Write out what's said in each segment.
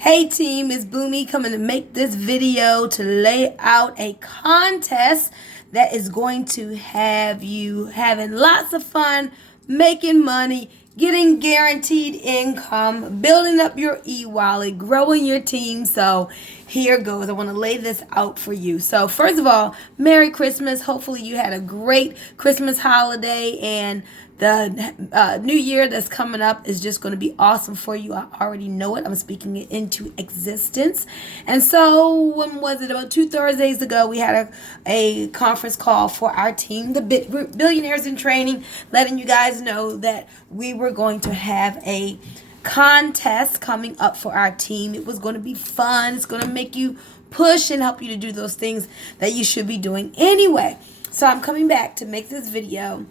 Hey team, it's Bunmi coming to make this video to lay out a contest that is going to have you having lots of fun, making money, getting guaranteed income, building up your e-wallet, growing your team. So here goes. I want to lay this out for you. So first of all, Merry Christmas. Hopefully you had a great Christmas holiday, and the new year that's coming up is just going to be awesome for you. I already know it. I'm speaking it into existence. And so when was it? About 2 Thursdays ago, we had a conference call for our team, the Billionaires in Training, letting you guys know that we were going to have a contest coming up for our team. It was going to be fun. It's going to make you push and help you to do those things that you should be doing anyway. So I'm coming back to make this video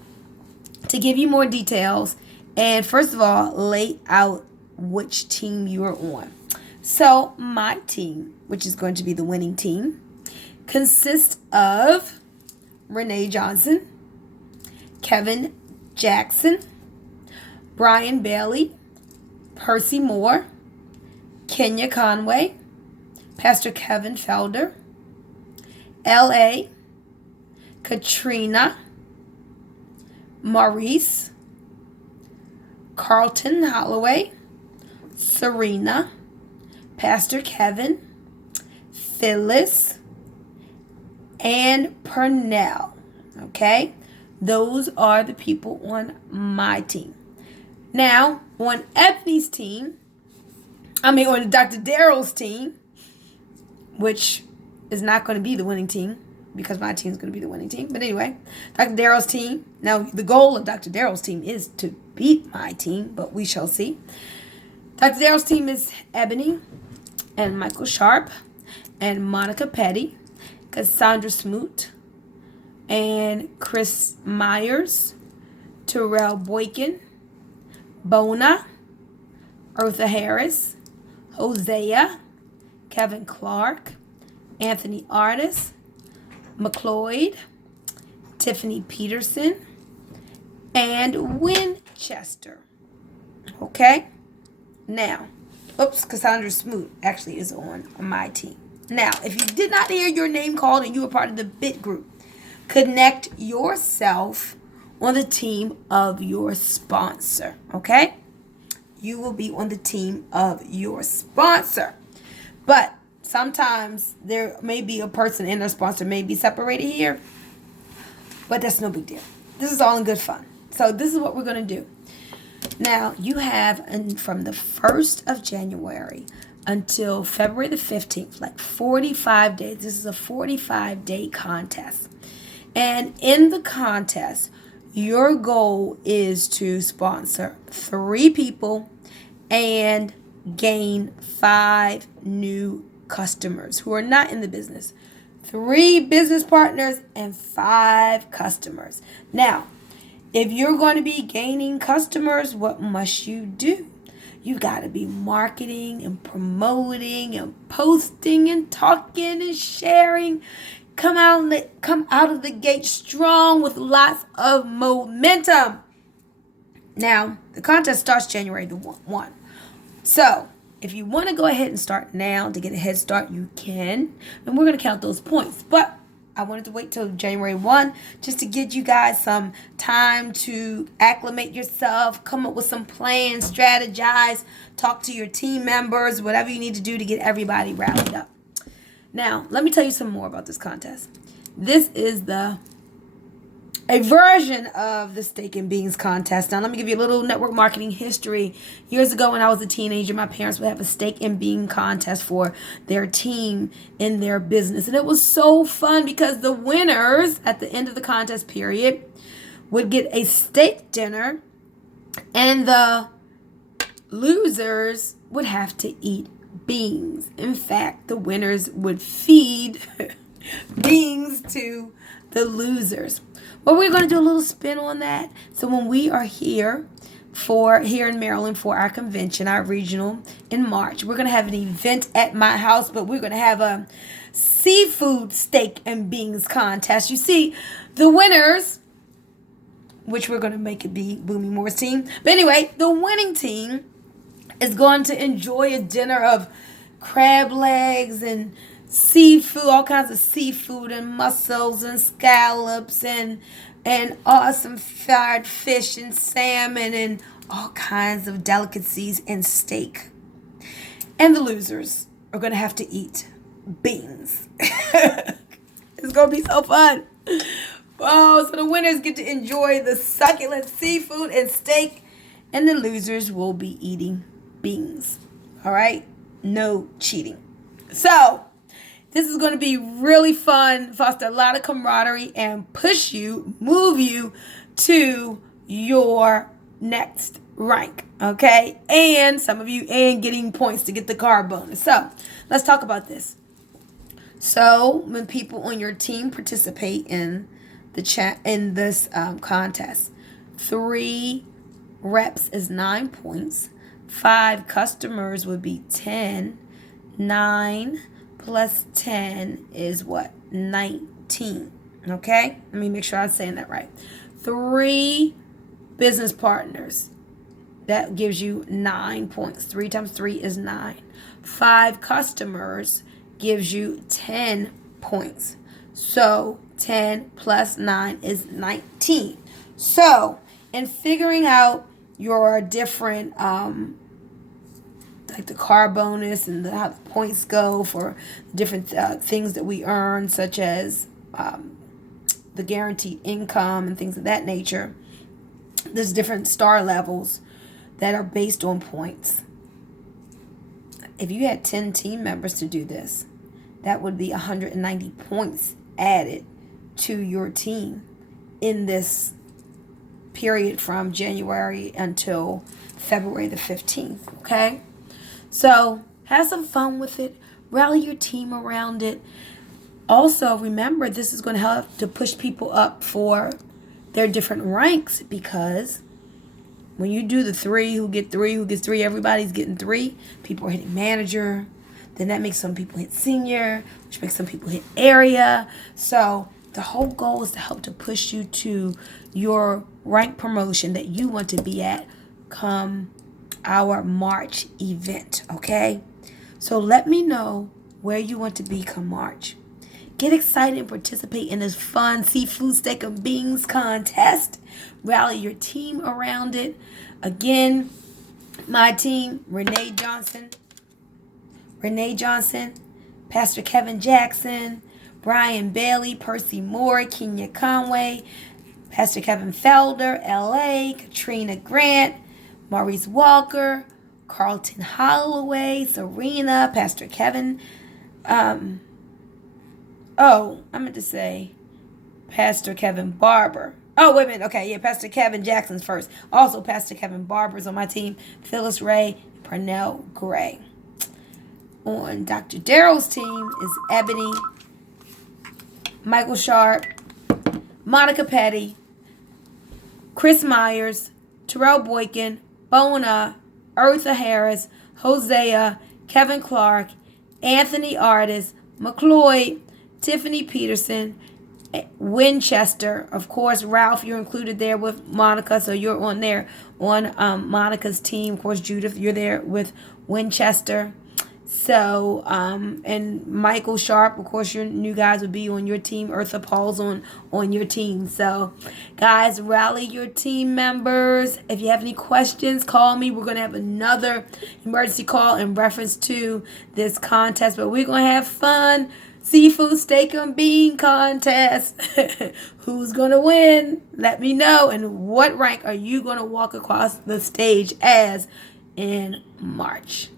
to give you more details and first of all lay out which team you are on. So my team, which is going to be the winning team, consists of Renee Johnson, Kevin Jackson, Brian Bailey, Percy Moore, Kenya Conway, Pastor Kevin Felder, L.A., Katrina, Maurice, Carlton Holloway, Serena, Pastor Kevin, Phyllis, and Pernell. Okay? Those are the people on my team. Now, on Ebony's team, on Dr. Daryl's team, which is not going to be the winning team, because my team is going to be the winning team. But anyway, Dr. Daryl's team. Now, the goal of Dr. Daryl's team is to beat my team, but we shall see. Dr. Daryl's team is Ebony and Michael Sharp and Monica Petty, Cassandra Smoot and Chris Myers, Terrell Boykin, Bona, Eartha Harris, Hosea, Kevin Clark, Anthony Artis, McLeod, Tiffany Peterson, and Winchester. Okay? Now, Cassandra Smoot actually is on my team. Now, if you did not hear your name called and you were part of the bit group, connect yourself on the team of your sponsor. Okay? You will be on the team of your sponsor. But sometimes there may be a person and their sponsor may be separated here, but that's no big deal. This is all in good fun. So this is what we're going to do. Now, you have from the 1st of January until February the 15th, like 45 days. This is a 45-day contest. And in the contest, your goal is to sponsor 3 people and gain 5 new customers who are not in the business. 3 business partners and 5 customers. Now, if you're going to be gaining customers, what must you do? You got to be marketing and promoting and posting and talking and sharing. Come out of the gate strong with lots of momentum. Now, the contest starts January the 1. So, if you want to go ahead and start now to get a head start, you can. And we're going to count those points. But I wanted to wait till January 1 just to give you guys some time to acclimate yourself, come up with some plans, strategize, talk to your team members, whatever you need to do to get everybody rallied up. Now, let me tell you some more about this contest. This is a version of the Steak and Beans contest. Now, let me give you a little network marketing history. Years ago, when I was a teenager, my parents would have a steak and bean contest for their team in their business. And it was so fun because the winners at the end of the contest period would get a steak dinner, and the losers would have to eat beans. In fact, the winners would feed beans to the losers. But we're going to do a little spin on that. So when we are here in Maryland for our convention, our regional in March, we're going to have an event at my house, but we're going to have a seafood steak and beans contest. You see, the winners, which we're going to make it be Bunmi Moore's team. But anyway, the winning team is going to enjoy a dinner of crab legs and seafood, all kinds of seafood and mussels and scallops and awesome fried fish and salmon and all kinds of delicacies and steak. And the losers are going to have to eat beans. It's going to be so fun. Oh, so the winners get to enjoy the succulent seafood and steak, and the losers will be eating beans. All right? No cheating. So, this is going to be really fun, foster a lot of camaraderie, and move you to your next rank. Okay? And some of you, getting points to get the car bonus. So, let's talk about this. So, when people on your team participate in this contest, 3 reps is 9 points. 5 customers would be 10. 9 plus 10 is what? 19. Okay? Let me make sure I'm saying that right. 3 business partners. That gives you 9 points. 3 times 3 is 9. 5 customers gives you 10 points. So 10 plus 9 is 19. So in figuring out your different like the car bonus and how the points go for different things that we earn, such as the guaranteed income and things of that nature, there's different star levels that are based on points. If you had 10 team members to do this, that would be 190 points added to your team in this period from January until February the 15th, okay? So have some fun with it. Rally your team around it. Also, remember, this is going to help to push people up for their different ranks, because when you do the 3, who gets 3, everybody's getting 3. People are hitting manager. Then that makes some people hit senior, which makes some people hit area. So the whole goal is to help to push you to your rank promotion that you want to be at come our March event, okay? So let me know where you want to be come March. Get excited and participate in this fun seafood steak and beans contest. Rally your team around it. Again, my team, Renee Johnson, Pastor Kevin Jackson, Brian Bailey, Percy Moore, Kenya Conway, Pastor Kevin Felder, LA, Katrina Grant, Maurice Walker, Carlton Holloway, Serena, Pastor Kevin, Pastor Kevin Barber. Oh, wait a minute. Okay, yeah, Pastor Kevin Jackson's first. Also, Pastor Kevin Barber's on my team. Phyllis Ray, Pernell Gray. On Dr. Darrell's team is Ebony, Michael Sharp, Monica Petty, Chris Myers, Terrell Boykin, Bona, Eartha Harris, Hosea, Kevin Clark, Anthony Artis, McCloyd, Tiffany Peterson, Winchester. Of course, Ralph, you're included there with Monica, so you're on there on Monica's team. Of course, Judith, you're there with Winchester. So, and Michael Sharp, of course, your new guys would be on your team. Eartha Paul's on your team. So, guys, rally your team members. If you have any questions, call me. We're going to have another emergency call in reference to this contest, but we're going to have fun. Seafood steak and bean contest. Who's going to win? Let me know. And what rank are you going to walk across the stage as in March?